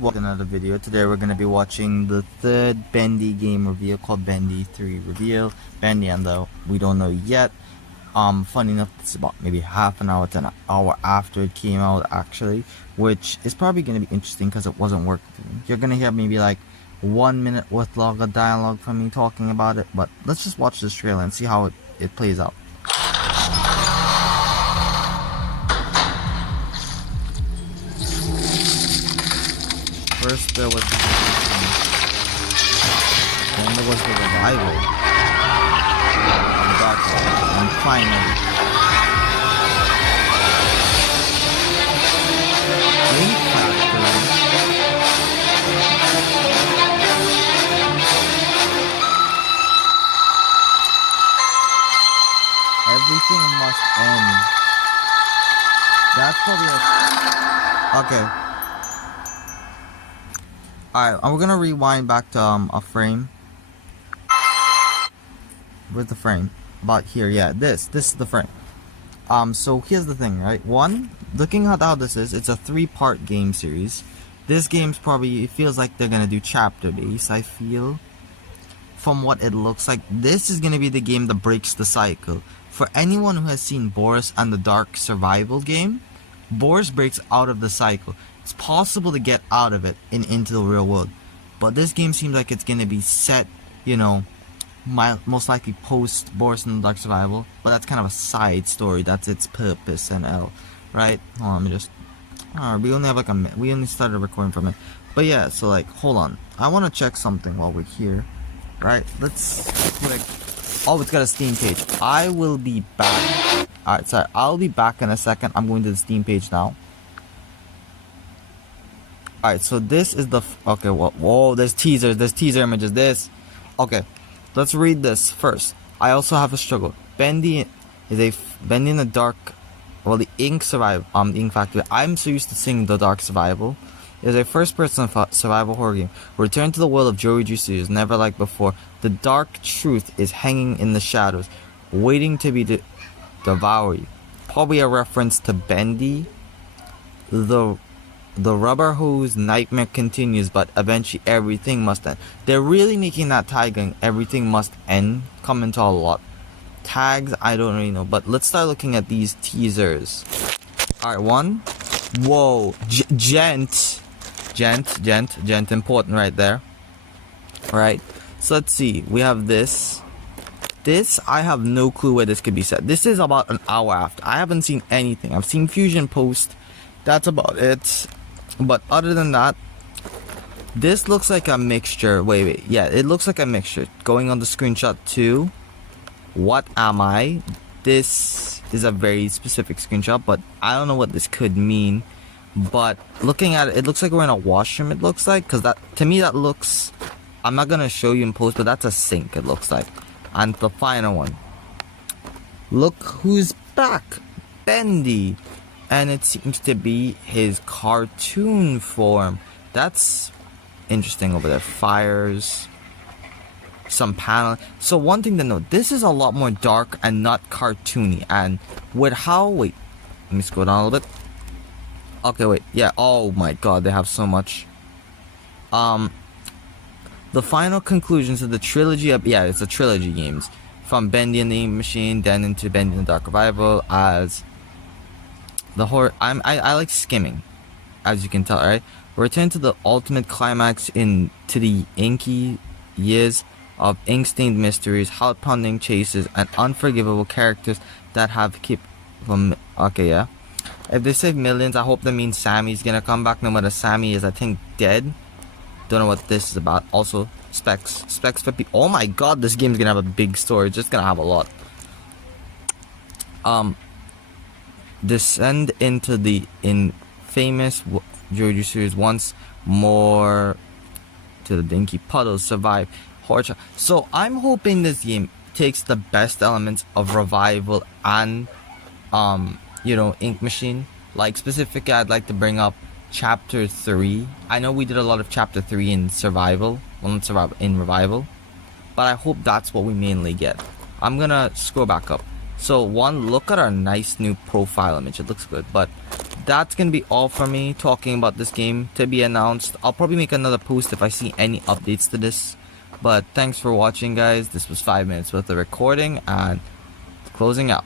Welcome to another video. Today we're going to be watching the third Bendy game reveal called Bendy 3 reveal. Bendy, and though we don't know yet. Funny enough, it's about maybe half an hour to an hour after it came out actually, which is probably going to be interesting because it wasn't working. You're going to hear maybe like 1 minute worth of dialogue from me talking about it, but let's just watch this trailer and see how it plays out. First there was the then there was the revival, the dark side, and finally Ink Factory. Everything must end. That's probably okay. Alright, we're gonna rewind back to a frame. Where's the frame? About here, yeah, this is the frame. So here's the thing, right? One, looking at how this is, it's a 3-part game series. This game's probably, it feels like they're gonna do chapter based, I feel. From what it looks like, this is gonna be the game that breaks the cycle. For anyone who has seen Boris and the Dark Survival game, Boris breaks out of the cycle. It's possible to get out of it and into the real world, but this game seems like it's gonna be set, you know, most likely post Boris and the Dark Survival, but that's kind of a side story. That's its purpose and L, right? Hold on, let me just. We only have like we only started recording from it, but yeah. So like, hold on, I want to check something while we're here, right? Let's click. Oh, it's got a Steam page. I will be back. Alright, sorry, I'll be back in a second. I'm going to the Steam page now. Alright, so this is the okay. Well, whoa, there's teasers, there's teaser images. Okay, let's read this first. I also have a struggle. Bendy in the dark. Well, the Ink Factory. I'm so used to seeing the Dark Survival. It is a first-person survival horror game. Return to the world of Joey Juicy, never like before. The dark truth is hanging in the shadows, waiting to be devoured. Probably a reference to Bendy. The rubber hose nightmare continues, but eventually everything must end. They're really making that tag and everything must end come into a lot. Tags, I don't really know, but let's start looking at these teasers. Alright, one. Whoa, gent, important right there. Alright, so let's see. We have this. This, I have no clue where this could be set. This is about an hour after. I haven't seen anything. I've seen Fusion post. That's about it. But other than that, this looks like a mixture. Wait. Yeah, it looks like a mixture. Going on the screenshot too. What am I? This is a very specific screenshot, but I don't know what this could mean. But looking at it, it looks like we're in a washroom, it looks like. Because that, to me, that looks... I'm not going to show you in post, but that's a sink, it looks like. And the final one. Look who's back. Bendy. And it seems to be his cartoon form. That's interesting over there. Fires. Some panel. So one thing to note, this is a lot more dark and not cartoony. And with how... Wait. Let me scroll down a little bit. Okay, wait. Yeah. Oh my god, they have so much. The final conclusions of the trilogy of... Yeah, it's a trilogy games. From Bendy and the Ink Machine, then into Bendy and the Dark Revival as... The horror, I like skimming, as you can tell, right? Return to the ultimate climax to the inky years of ink-stained mysteries, heart-pounding chases, and unforgivable characters that have kept from. Okay, yeah. If they save millions, I hope that means Sammy's gonna come back. No matter Sammy is, I think, dead. Don't know what this is about. Also, specs for people. Oh my god, this game's gonna have a big story. It's just gonna have a lot. Descend into the infamous Jojo series once more to the dinky puddles, survive horror. So I'm hoping this game takes the best elements of Revival and you know, Ink Machine. Like specifically, I'd like to bring up Chapter 3. I know we did a lot of Chapter 3 in Survival, well, not Survival, in Revival, but I hope that's what we mainly get. I'm gonna scroll back up. So one, look at our nice new profile image. It looks good. But that's gonna be all for me talking about this game to be announced. I'll probably make another post if I see any updates to this. But thanks for watching, guys. This was 5 minutes worth of recording and closing out.